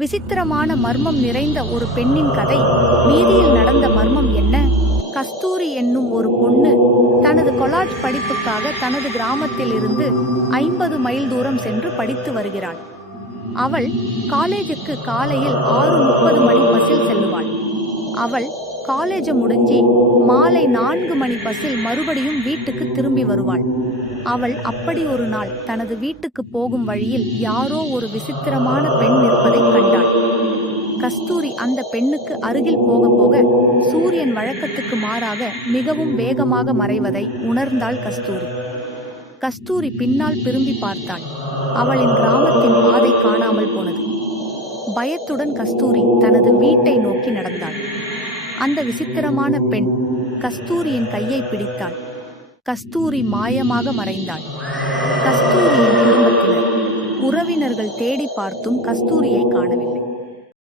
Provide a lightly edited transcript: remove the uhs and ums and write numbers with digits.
விசித்திரமான மர்மம் நிறைந்த ஒரு பெண்ணின் கதை. வீதியில் நடந்த மர்மம் என்ன? கஸ்தூரி என்னும் ஒரு பொண்ணு தனது கொலாஜ் படிப்புக்காக தனது கிராமத்தில் இருந்து 50 மைல் தூரம் சென்று படித்து வருகிறாள். அவள் காலேஜுக்கு காலையில் 6:30 மணி பஸ்ஸில் செல்லுவாள். அவள் காலேஜ் முடிஞ்சி மாலை 4 மணி பஸ்ஸில் மறுபடியும் வீட்டுக்கு திரும்பி வருவாள். அவள் அப்படி ஒரு நாள் தனது வீட்டுக்கு போகும் வழியில் யாரோ ஒரு விசித்திரமான பெண் நிற்பதைக் கண்டாள். கஸ்தூரி அந்த பெண்ணுக்கு அருகில் போக போக சூரியன் வழக்கத்துக்கு மாறாக மிகவும் வேகமாக மறைவதை உணர்ந்தாள் கஸ்தூரி. கஸ்தூரி பின்னால் திரும்பி பார்த்தாள். அவளின் கிராமத்தின் பாதை காணாமல் போனது. பயத்துடன் கஸ்தூரி தனது வீட்டை நோக்கி நடந்தாள். அந்த விசித்திரமான பெண் கஸ்தூரியின் கையை பிடித்தாள். கஸ்தூரி மாயமாக மறைந்தாள். கஸ்தூரியின் குடும்பத்தினர், உறவினர்கள் தேடி பார்த்தும் கஸ்தூரியை காணவில்லை.